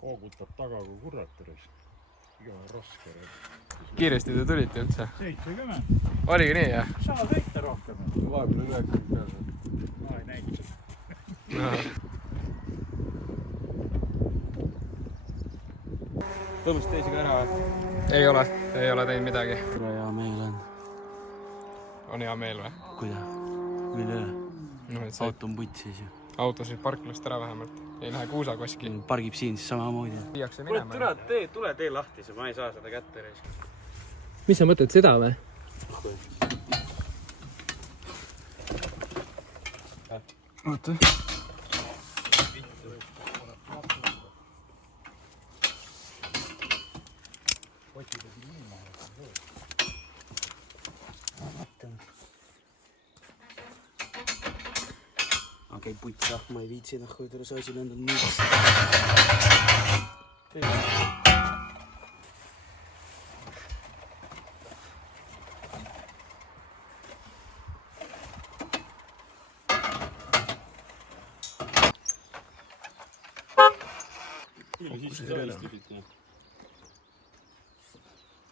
Koogutab taga kui kurat eres. Iga raske. Kiiresti te tulite üldse? 70. Oligi nii, jah? Saa sõita rohkem. Vahepeal 90 peale. Ma ei näinud seda. Tõlust teisi ka ära või? Ei ole teinud midagi. Tule hea meel on. On hea meel või? Kuida? Mille üle? No, Auto on putt siis ju. Auto siis parklast ära vähemalt. Ei lähe kuusakoski. Pargib siin siis samamoodi. Viiakse Kuule, minema. tule tee lahti, ma ei saa seda kätte reiskida. Mis sa mõtled, seda või? Oota. Okei, putt jah, ma ei viitsi nahku, tule sa asi lendab nii.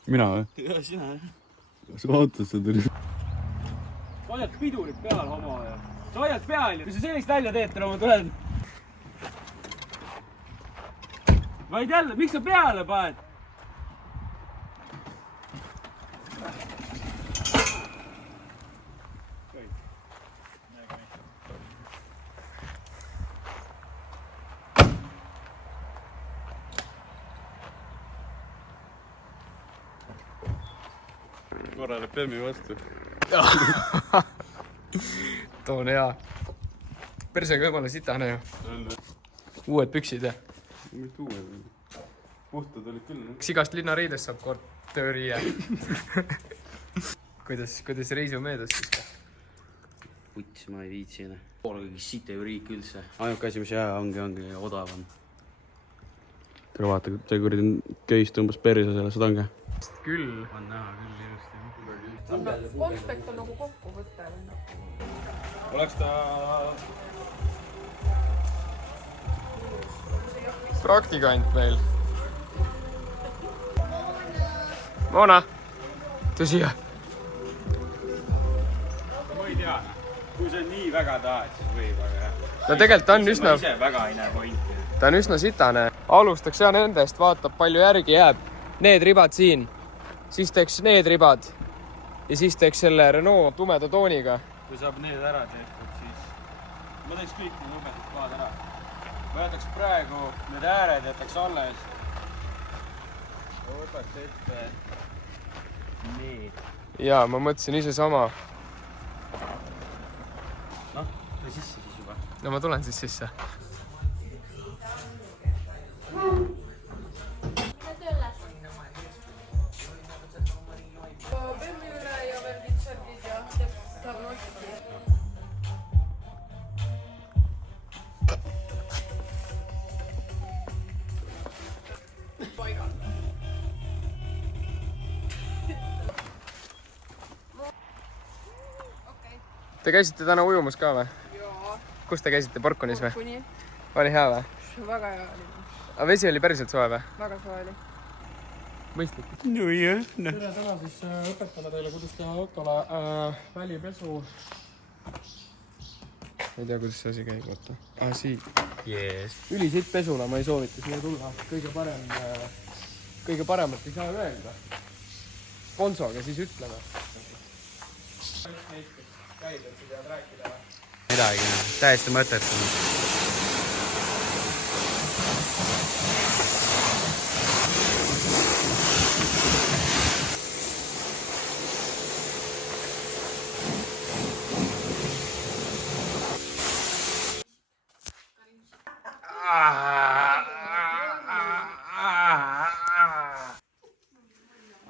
Mina või? Ja sina jah. Kas autosse tuli? Sa hoiad pidurit peal, homo ja. Sa hoiad peal ja kui sa sellist välja teed, ma tulen. Vaid jälle, miks sa peale paned? Korrale Pemmi vastu. Too on hea. Persega jumala sitane ju. Uued püksid ja. Mis uued? Puhtad olid küll. Kas igast linnariidest saab kord tööriie? Kuidas reisu meedas siis ka? Puts, ma ei viitsi. Poole kõigi site ju riik üldse. Ainuke asi, mis hea ongi odavam. Tere vaata, see kuradi köist umbes perse selle, seda ongi. Küll. On näha küll ilusti. Konspekt on nagu kokkuvõte. Oleks ta... praktikant meil. Moona, tule siia. Ma ei tea, kui sa nii väga tahad, siis võib, aga... No tegelikult ta on üsna... Ma ise väga ei näe pointi. Ta on üsna sitane. Alustaks ja nendest, vaatab palju järgi jääb. Need ribad siin. Siis teeks need ribad. Ja siis teeks selle Renault tumeda tooniga. Kui saab need ära tehtud, siis... Ma teeks kõik need lumedid kohad ära. Ma jätaks praegu need ääred, jätaks alles. Ma võtaks ette... Need. Jaa, ma mõtlesin ise sama. Noh, tule sisse siis juba. No ma tulen siis sisse. Pemmi üle ja veel vitserdid ja saab nosti. Paigal. Te käisite täna ujumas ka või? Jaa. Kus te käisite? Porkonis või? Kuni. Oli hea või? Väga hea oli. Aga vesi oli päriselt soe või? Väga soe oli. Mõistlik. No jah, noh. Tere, täna siis õpetame teile, kuidas teha autole välipesu. Ma ei tea, kuidas see asi käib, vaata. Siin. Yes. Ülisitt pesuna ma ei soovita siia tulla. Kõige paremat ei saa öelda. Sponsoga siis ütleme. Midagi, täiesti mõttetu.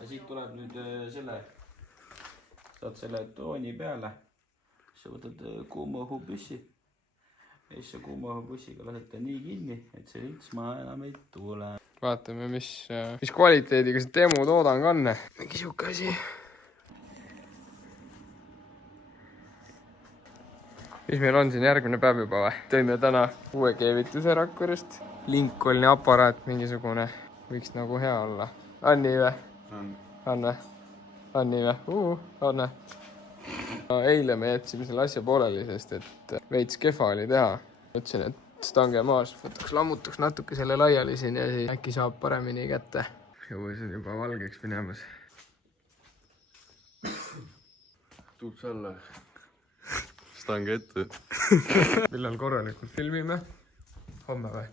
Siit tuleb nüüd saad selle tooni peale, sa võtad kuuma õhupüssi ja siis sa kuuma õhupussiga lased ta nii kinni, et see litsma enam ei tule. Vaatame, mis kvaliteediga see demotoodang on. Mingi siuke asi. Mis meil on siin järgmine päev juba või? Tõime täna uue keevituse Rakverest. Lincolni aparaat mingisugune. Võiks nagu hea olla. On nii või? On või? On nii või? On või? Eile me jätsime selle asja pooleli, sest et veits kehva oli teha. Mõtlesin, et stange maas, võtaks lammutaks natuke selle laiali siin ja siis äkki saab paremini kätte. Juhus on juba valgeks minemas. Tuub selle stange ette. Millal korralikult filmime? Homme või?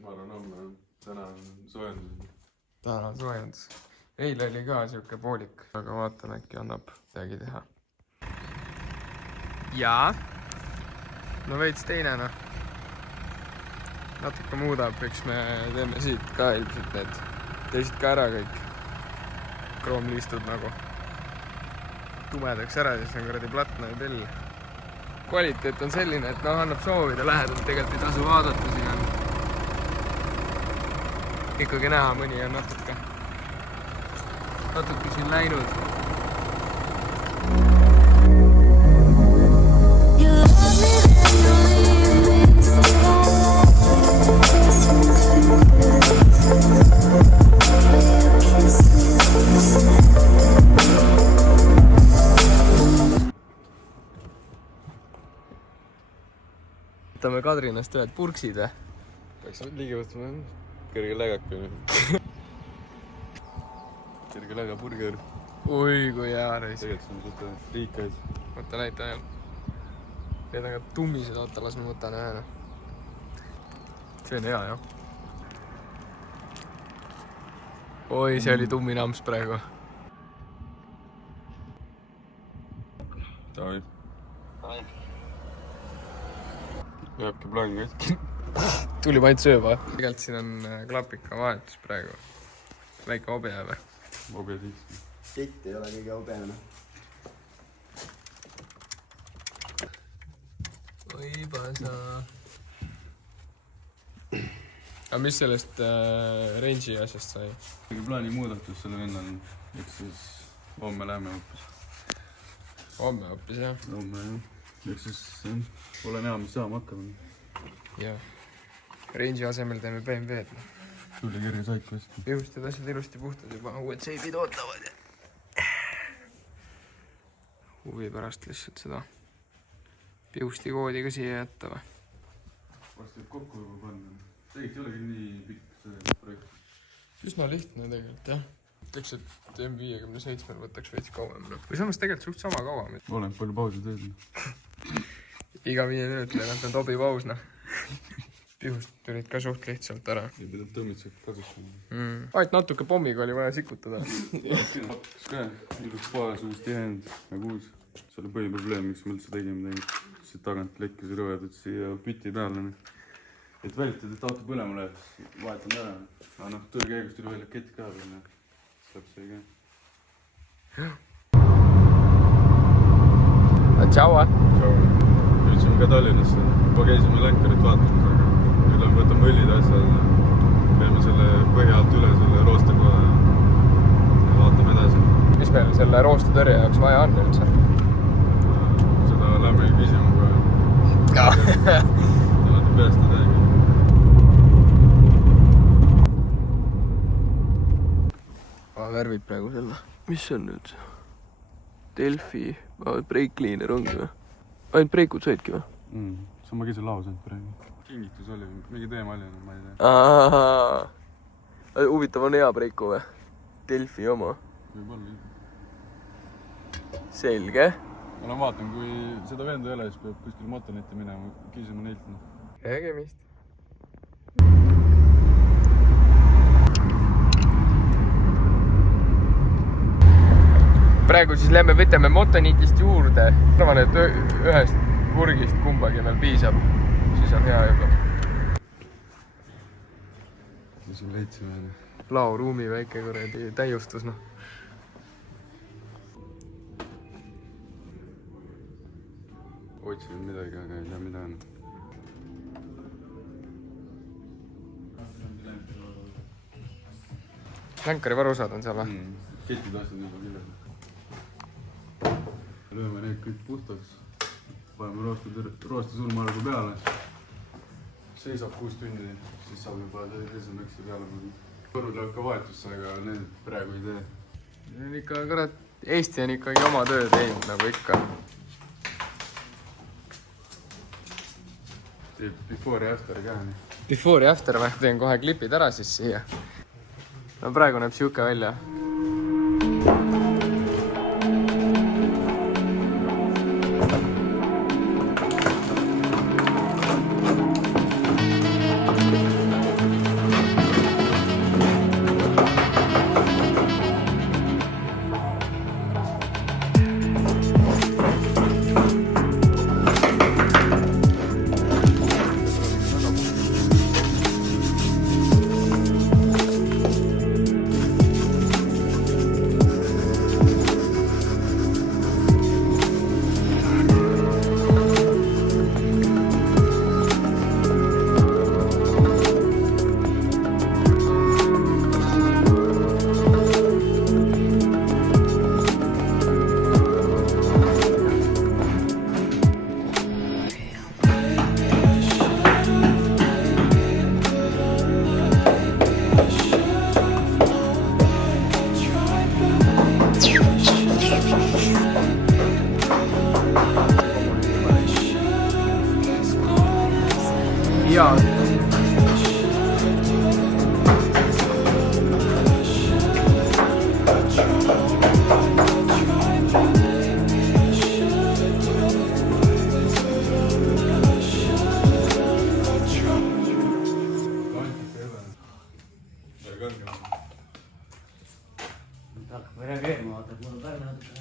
Ma arvan homme. Täna on soojendus. Täna on soojendus. Eile oli ka siuke poolik, aga vaatan, äkki annab midagi teha. Jaa. No veits teine noh. Natuke muudab, eks me teeme siit ka ilmselt need teised ka ära kõik. Kroomliistud nagu tumedaks ära, siis on kuradi platna ja tell. Kvaliteet on selline, et noh, annab soovida lähedalt, tegelikult ei tasu vaadata, siin on ikkagi näha, mõni on natuke siin läinud. Võtame Kadrinast ühed purksid või? Peaks ligi võtma kõrge lägak või? Kõrge läga burger. Ui, kui hea reis. Tegelikult on suhte riikaid. Võtta näita jah. Need on ka tummised, oota, las ma võtan ühe. See on hea jah. Oi, see oli tummi namps praegu. Davai. Jääbki plaan kõik. Tuli vaid sööba. Tegelikult siin on klapika vahetus praegu. Väike obe või? Obe siis. Kett ei ole kõige obene. Oi, pasa. Aga mis sellest range'i asjast sai? Plaani muudatus selle vennal. Eks siis homme läheme hoopis. Homme hoopis jah. Homme jah. Eks siis ole näha, mis saama hakkab. Jah. Range'i asemel teeme BMW-d. Tuli kirja saiku hästi. Pihustid asjad ilusti puhtad juba. Uued seibid ootavad. Huvi pärast lihtsalt seda pihusti koodi ka siia jätta või? Varsti võib kokku juba panna. Tegelikult ei olegi nii pikk see projekt. Üsna lihtne tegelikult jah. Ütleks, et M57 võtaks veits kauem. Või samas tegelikult suht sama kauem. Olen palju pausi teed. Iga 5 minutit ainult on tobi paus noh. Pihust tulid ka suht lihtsalt ära. Ei pidanud tõmmitsed kasutama. Ainult natuke pommiga oli vaja sikutada. Hakkas ka ilus baas, uus tihend nagu uus. See oli põhiprobleem, miks me üldse tegime. Siit tagant lekkis rõvedud siia püti peale. Et vältida, et auto põlema läheb, vahetan ära. Aga noh, töö käigus tuli välja kett ka veel. Saab see ka. Tšau! Jõudsime ka Tallinnasse. Juba käisime Lankarit vaatamas, aga üle võtame õllid asjad. Käime selle põhi alt üle selle roosterkoha ja vaatame edasi. Mis meil selle roostutõrje jaoks vaja on üldse? Seda lähme küsima kohe. Alati peast edagi. Värvid praegu selle. Mis on nüüd? Delfi, break-cleaner ongi või? Ainult breikud saidki või? See on ma käisin laos ainult praegu. Kingitus oli, mingi teema oli, ma ei tea. Ahaa. Huvitav on hea breiku või? Delfi oma. Võib-olla. Selge. Ma vaatan, kui seda venda ei ole, siis peab kuskil motonetti minema. Küsima neilt. Nägemist. Praegu siis lähme võtame motonitist juurde. Arvan, et ühest purgist kumbagi meil piisab. Siis on hea juba. Mis on leitsime? Lao ruumi väike kuradi täiustus, noh. Otsime midagi, aga ei tea mida on. Länkari varusad on seal või? Ketid asjad juba killes. Lööme need kõik puhtaks. Paneme roosti surmaargu peale. seisab 6 tundi, siis saab juba teise möksi peale mõni. Võrud läheb ka vahetusse, aga need praegu ei tee. Ikka, kurat, Eesti on ikkagi oma töö teinud, nagu ikka. Teeb before ja after ka, nii. Before ja after, ma teen kohe klipid ära siis siia. No praegu näeb siuke välja. Jaa. reageerima, vaata, et mul on päev natuke.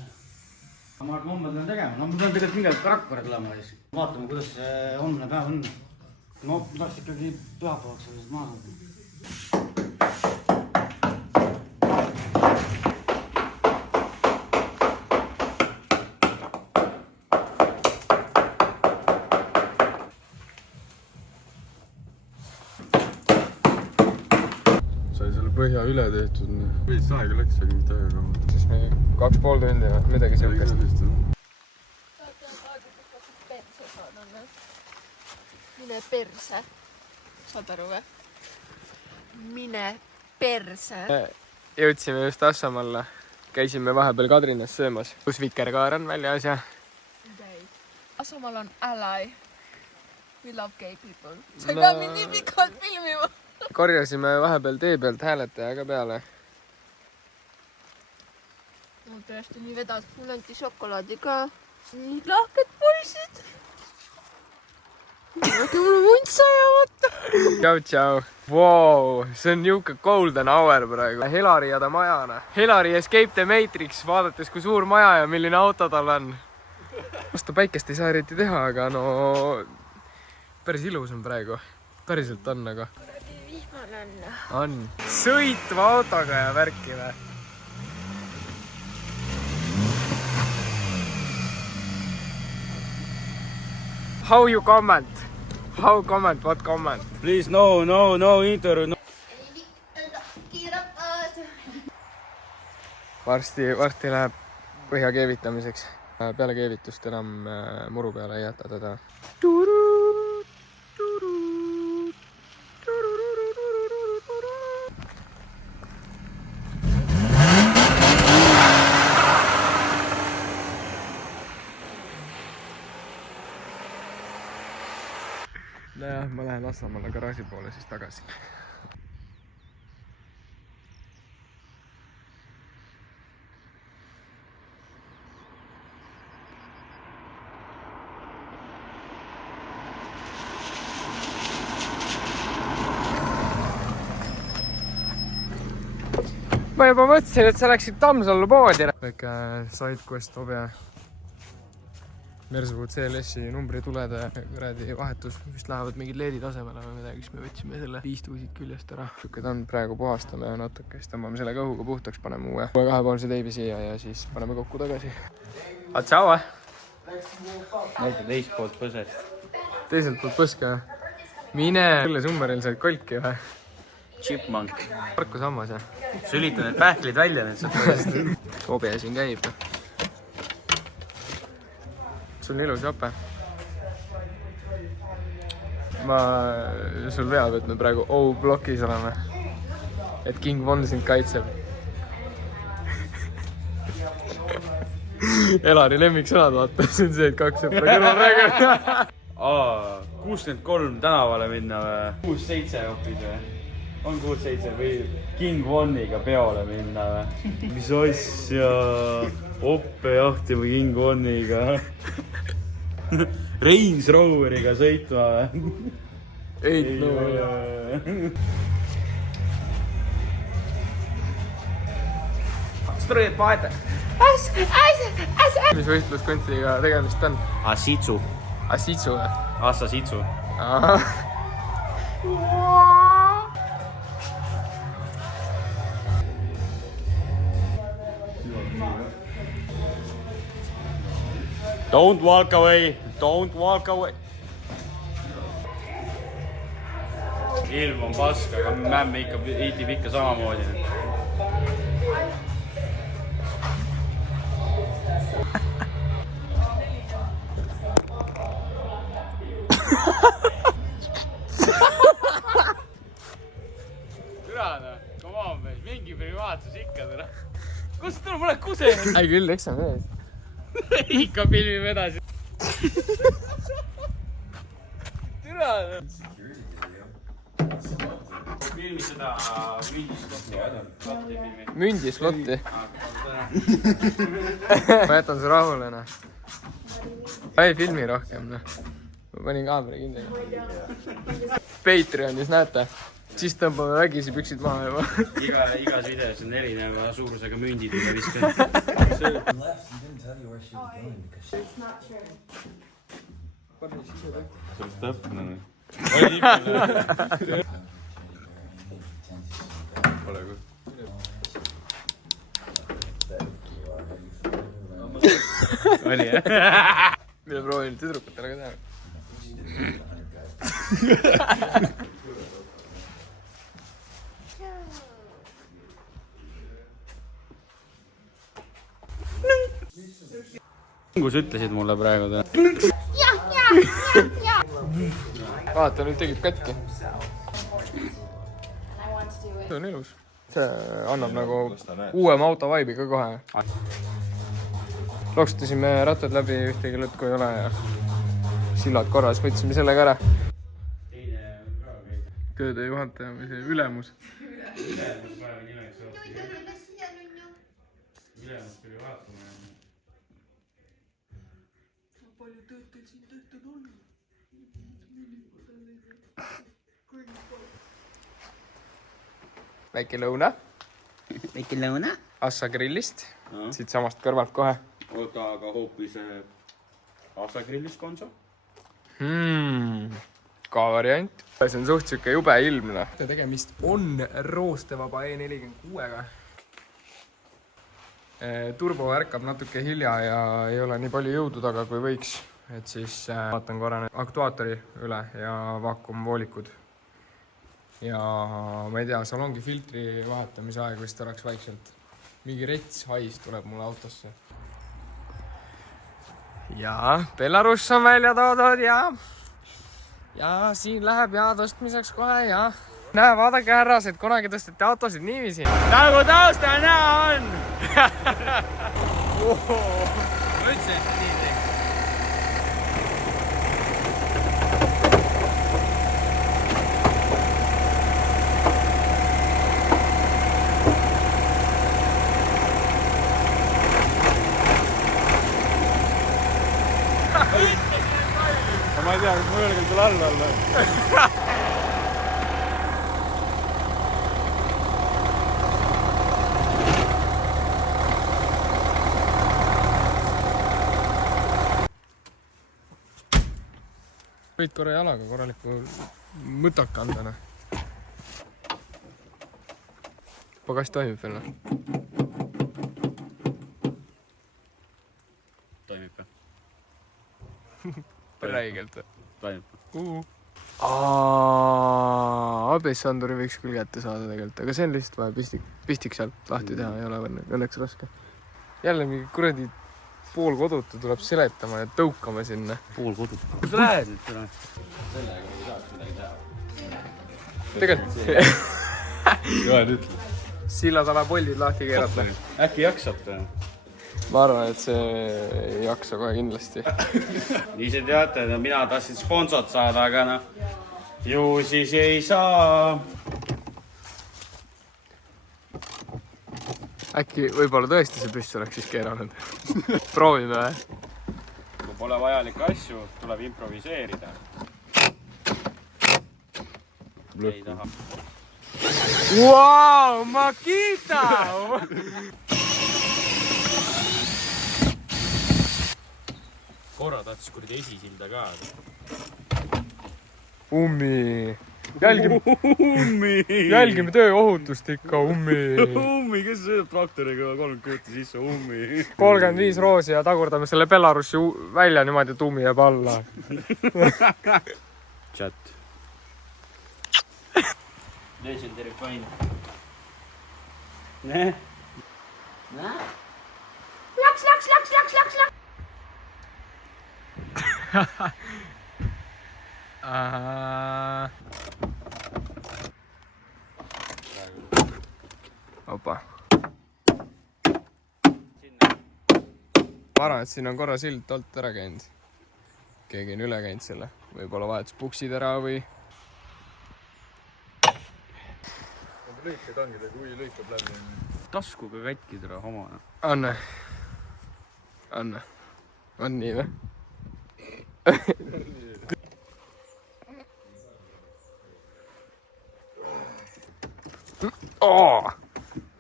Ma arvan, homme pean tegema, no ma pean tegelikult mingi Rakvere tulema ja siis vaatame, kuidas see homne päev on. No tahaks ikkagi pühapäevaks sellised maha saada. sai selle põhja üle tehtud, veits aega läks, aga mitte aega kaua. Siis me 2,5 tundi või midagi siukest. Mine perse. Saad aru või? Mine perse. Jõudsime just Assamaalla. Käisime vahepeal Kadrinas söömas, kus Vikerkaar on väljas ja... Assamaal on ally. We love gay people. Sa ei pea mind nii pikalt filmima. Korjasime vahepeal tee pealt hääletajaga peale. Mul tõesti nii vedas. Mul anti šokolaadi ka. Nii lahked poisid. Äkki mul on vuntsa ja vaata. Tšau. Wow, see on niuke golden hour praegu. Helari ja ta majana. Helari Escape the Matrix, vaadates kui suur maja ja milline auto tal on. Vastu päikest ei saa eriti teha, aga no... Päris ilus on praegu. Päriselt on, aga... Vihmane on. On. Sõitva autoga ja värki või? How you comment? How comment? What comment? Please, no interview. No. Varsti läheb põhja keevitamiseks. Peale keevitust enam muru peale ei jäta teda. Nojah, ma lähen Assamaale garaaži poole siis tagasi. Ma juba mõtlesin, et sa läksid Tammsallu poodi. Väike sidequest obje. Mersu CLS-i numbritulede vahetus, vist lähevad mingid leedid asemele või midagi, siis me võtsime selle 5 tuusid küljest ära. Siuke ta on praegu, puhastame natuke, siis tõmbame selle kõhuga puhtaks, paneme uue 2-poolse teibi siia ja siis paneme kokku tagasi. Tšau! Näita teist poolt põsest. Teiselt poolt põske. Mine! Selle summeril said kolki või? Chipmunk. Parku sammas, jah? Sülita need pähklid välja nüüd sealt põsest. Obje siin käib. Sul on ilus jope. sul veab, et me praegu O-blokis oleme. Et King Von sind kaitseb. Elari lemmiksõnad, vaata, see on see, et 2 sõpra kõrval räägib. 63 tänavale minna või? 6-7 hoopis või? On 6-7 või King Voniga peole minna või? Mis asja? Oppe jahtima King Voniga. Range Roveriga sõitma või? Ei, no. Strööd vaata. Mis võistluskunstiga tegemist on? Asitsu. Asitsu või? Assasitsu. Don't walk away. Don't walk away. Ilm on pask, aga mämm hiitib ikka samamoodi. Türana, come on, mingi privaatsus ikka täna. Kust tuleb mulle kuse? Ei küll, eks on ees. Ikka filmime edasi. Türana. Filmi seda Mündislotti. Ma jätan su rahule, noh. Ei filmi rohkem, noh. Ma panin kaamera kindlasti. Patreonis näete. Siis tõmbame vägisi püksid maha juba. Igas videos on erineva suurusega mündid, mida viskad. See oleks täpne. Pole kui. Oli jah? Mille proovin tüdrukutele ka teha. Kus ütlesid mulle praegu täna? Vaata, nüüd tegid katki. See on ilus. See annab nagu uuema auto vibe'i ka kohe. Loksutasime rattad läbi, ühtegi lõtku ei ole ja sillad korras, võtsime sellega ära. Tööde juhataja või see ülemus. Ülemus tuli vaatama. Palju tööd teil siin tehtud on? Väike lõuna. Väike lõuna. Assa grillist. Siit samast kõrvalt kohe. Oota, aga hoopis Assa grillist konso? Ka variant. See on suht siuke jube ilmne. Tegemist on roostevaba E46-ga. Turbo ärkab natuke hilja ja ei ole nii palju jõudu taga kui võiks. Et siis vaatan korra need aktuaatori üle ja vaakumvoolikud. Ja ma ei tea, salongi filtri vahetamise aeg vist oleks vaikselt. Mingi rets hais tuleb mulle autosse. Ja Belarus on välja toodud ja siin läheb jaa tõstmiseks kohe ja näe, vaadake härrased, kunagi tõsteti autosid niiviisi. Nagu tausta näha on! Ma ütlesin, et nii teeks. Ma ei tea, kas ma ühel küll all olla. Võid korra jalaga korraliku mõtaka anda. Pagas toimib veel. Toimib ka. Räigelt. Toimib. ABS-anduri võiks küll kätte saada tegelikult, aga see on lihtsalt vaja pistik sealt lahti teha, ei ole õnneks raske. Jälle mingi kuradi poolkodutu tuleb seletama ja tõukama sinna. Poolkodutu. Kus sa lähed nüüd täna? Sellega ei saaks midagi teha. Tegelikult Joel ütle. sillatala poldid lahti keerata. Äkki jaksate? Ma arvan, et see ei jaksa kohe kindlasti. Ise teate, mina tahtsin sponsot saada, aga noh, ju siis ei saa. Äkki võib-olla tõesti see püss oleks siis keeranud. Proovime või? Kui pole vajalikke asju, tuleb improviseerida. Ei taha. Vau, Makita! Korra tahtis kuradi esisilda ka. Ummi. Jälgime tööohutust ikka, ummi. Ummi, kes sõidab traktoriga 30 kuuti sisse, ummi. 35 roosi ja tagurdame selle Belarussi välja niimoodi, et ummi jääb alla. Chat. Legendary fine. Näe? Laks. Opa. Ma arvan, et siin on korra sild alt ära käinud. Keegi on üle käinud selle. Võib-olla vahetus puksid ära või... Lõike tangida, kui lõikab läbi. Taskuga katki tere homana. Anne. On nii või?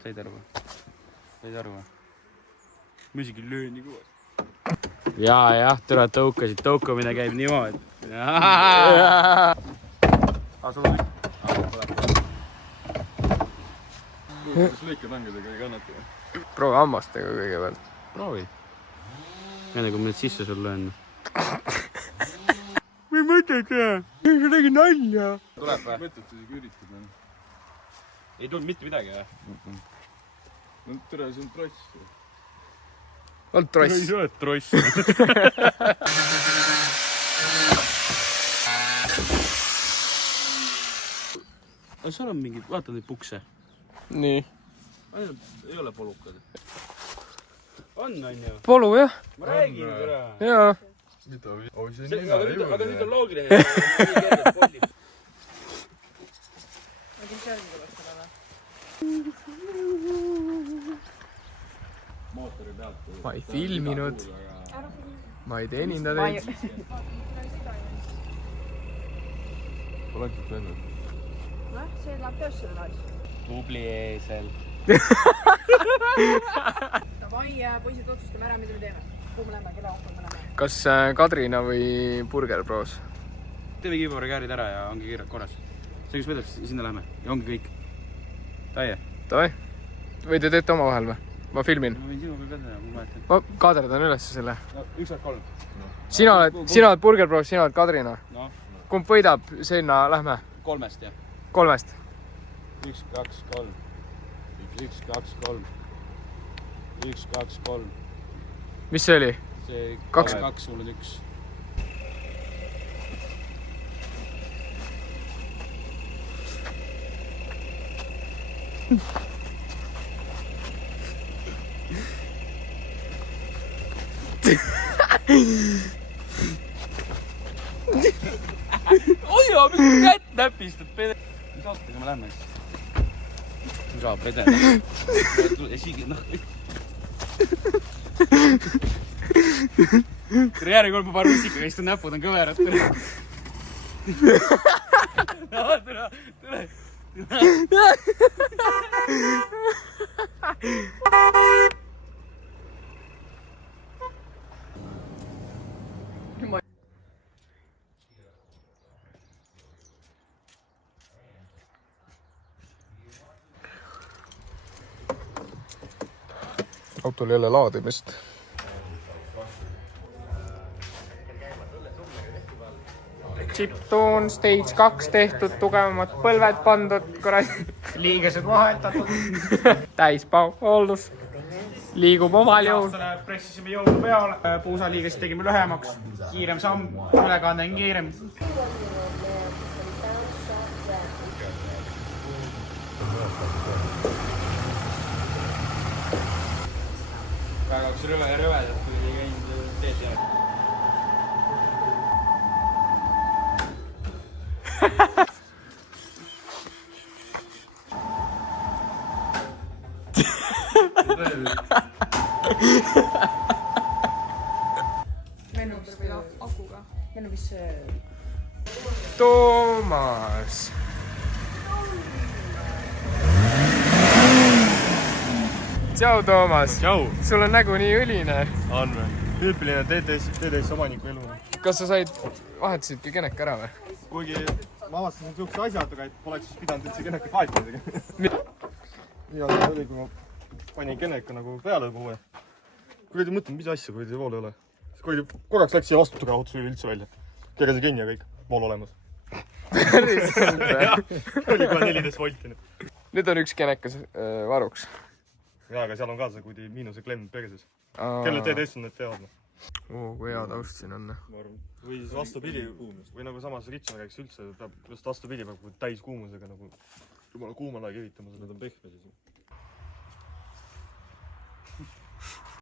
Said aru või? Ma isegi löön nii kõva. Jah, tere tõukasid. Tõukamine käib niimoodi. Kas lõike tangidega ei kannata või? Proovi hammastega kõigepealt. Proovi. Enne kui ma nüüd sisse sul löön. Või mõtled jah? Ma tegin nalja. Tuleb või? Mõtled isegi üritada. Ei tulnud mitte midagi või? No tere, see on tross. Olt tross. Sa oled tross. Seal on mingi, vaata neid pukse. Nii. Ei ole polukad. On ju? Polu jah. Ma räägin tere. Jaa. Mida? Oi, see on Aga nüüd on loogiline. Ma ei filminud. Ma ei teeninda teid. Oleksid vennad. See läheb töösse täna siis. Tubli eesel. Davai, poisid, otsustame ära, mida me teeme. Kuhu me läheme, kelle õhtul me läheme? Kas Kadrina või Burger Bros? Teeme kiivarikäärid ära ja ongi korras. See, kes võidab, sinna lähme. Ja ongi kõik. Taie. Davai. Või te teete oma vahel või? Ma filmin. Ma võin sinuga ka teha, ma vahetan. Ma kaaderdan üles selle. No, 1-3. Sina oled Burger Bros, sina oled Kadrina. No, Kumb võidab? Sinna lähme. 3-st jah. 3-st. 1, 2, 3. 1, 2, 3. 1, 2, 3. Mis see oli? See 2, 2, sul on 1. Oja, mis kätt näpistad pede. Mis autoga me lähme siis? Mis saab pede? Ja siigi, noh. Tere järjekord ma paar russikaga istun, näpud on kõverad. Tere. Autol jälle laadimist. Chiptune Stage 2 tehtud, tugevamad põlved pandud, kurat. Liigesed vahetatud. Täispau hooldus. liigub omal jõul . pressisime jõudu peale , puusaliigesid tegime lühemaks , kiirem samm , ülekanne on kiirem . väga üks rõvedalt tuli käinud teed järgi . Toomas . tšau , Toomas . sul on nägu nii õline . On või? Tüüpiline TTS omaniku elu . kas sa vahetasidki keneka ära või ? Kuigi ma avastasin siukse asjad, aga et poleks siis pidanud üldse kenekat vahetama tegema . ja see oli, kui ma panin keneka nagu peale poole. Kuradi mõtlen, mis asja, kuradi vool ei ole. Korraks läks siia vastu tugeva otsus üldse välja. Keerasin kinni ja kõik, vool olemas . oli kohe 14 volti. nüüd on üks kenekas varuks . jaa, aga seal on ka see kuidagi miinuse klemm perses. Kelle TTS on, need teavad. kui hea taust siin on . Või siis vastupidi, või nagu samas Ritson rääkis üldse, peab just vastupidi, peab täis kuumusega nagu jumala kuumale kivitama, need on pehme siis.